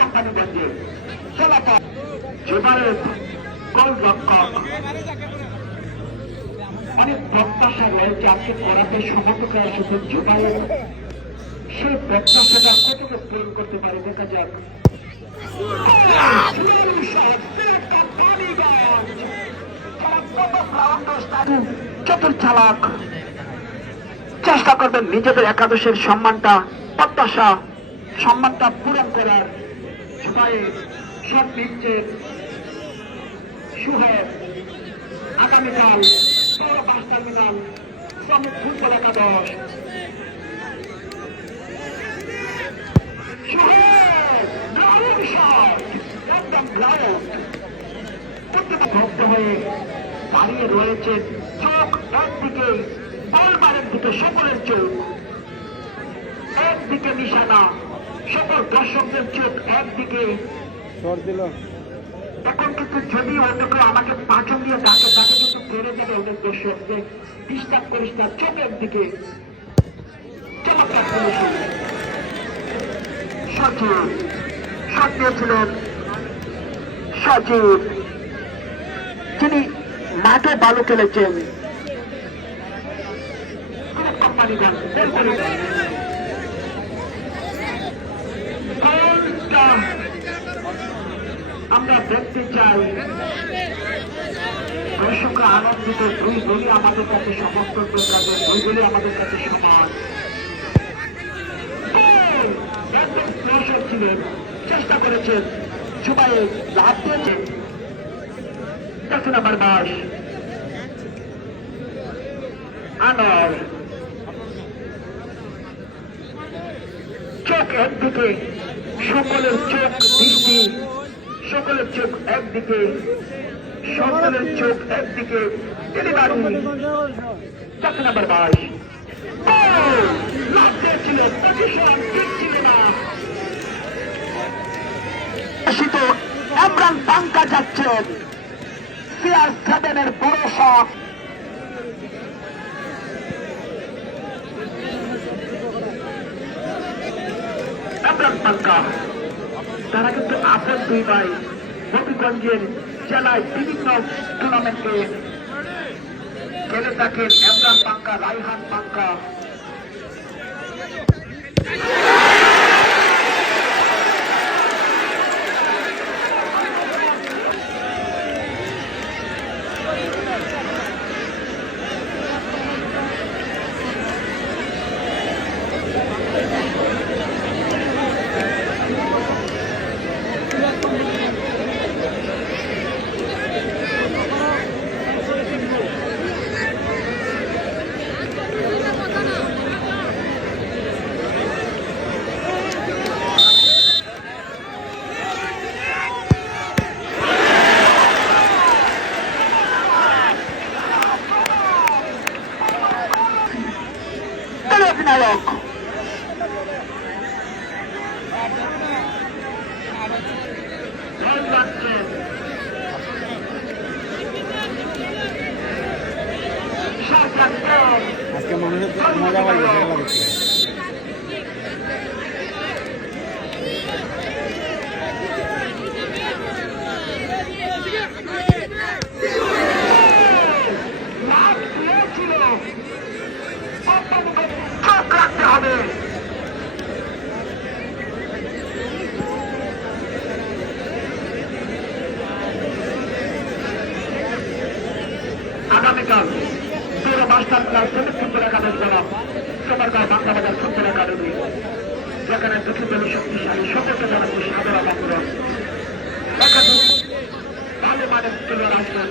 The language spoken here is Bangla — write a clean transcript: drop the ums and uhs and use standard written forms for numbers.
কোম্পানিগঞ্জে চলাচল এবারে গোলরক্ষক অনেক প্রত্যাশা রয়েছে আজকে করাতে সমর্থকরা এসেছেন জুবাইর সেই প্রত্যাশাটা কতটুকু পূরণ করতে পারে দেখা যাক। চতুর চালাক চেষ্টা করবেন নিজেদের একাদশের সম্মানটা প্রত্যাশা সম্মানটা পূরণ করার সবাই সব নিচ্ছেন সুহেব আগামীকাল পৌর 5 টার্মিনাল শ্রমিক ফুটবল একাদশ সুহেব দারুণ শট একদম গ্রাউন্ড ভক্ত হয়ে দাঁড়িয়ে রয়েছে চোখ একদিকে বলবারের দিকে সকলের চোখ একদিকে নিশানা সকল দর্শকদের চোখ একদিকে এখন কিন্তু যদি অন্যকে আমাকে পাঁচন দিয়ে ডাকে তাকে কিন্তু বেড়ে যাবে ওদের দর্শক যে ডিস্টার্ব করিস না চোখ একদিকে চমৎকার সচিব শট দিয়েছিলেন সচিব যিনি মাঠে বালু খেলেছেন আমরা দেখতে চাই দর্শকরা আনন্দিত দুই দলই আমাদের কাছে সমর্থন করে দুই দলই আমাদের কাছে সমান একদম দর্শক ছিলেন চেষ্টা করেছেন সবাই লাভ দিয়েছেন দেখুন আমার মাস আনর চোখ একদিকে সকলের চোখ দৃষ্টি সকলের চোখ একদিকে সকলের চোখ একদিকে ডেলিভারি চাকরি নাম্বার 22 লাভ দিয়েছিলেন পজিশন ঠিক ছিল না ইমরান পাঙ্কা যাচ্ছেন CR7 বড় শট ইমরান পাঙ্কা তারা কিন্তু আপন দুই ভাই হবিগঞ্জের জেলায় বিভিন্ন টুর্নামেন্টে খেলে থাকেন ইমরান পাঙ্কা রাইহান পাঙ্কা অধিনায়ক আজকে মনে হচ্ছে মজা পাই খেলা দেখতে আগামীকাল পুরো 5 টার্মিনাল শ্রমিক ফুটবল একাদশ দ্বারা সোনারগাঁও বাংলা বাজার ফুটবল একাডেমি যেখানে দুটি দলই শক্তিশালী সকলকে জানাচ্ছি সাদর আমন্ত্রণ একাদশ ভালো মানের প্লেয়ার আসবেন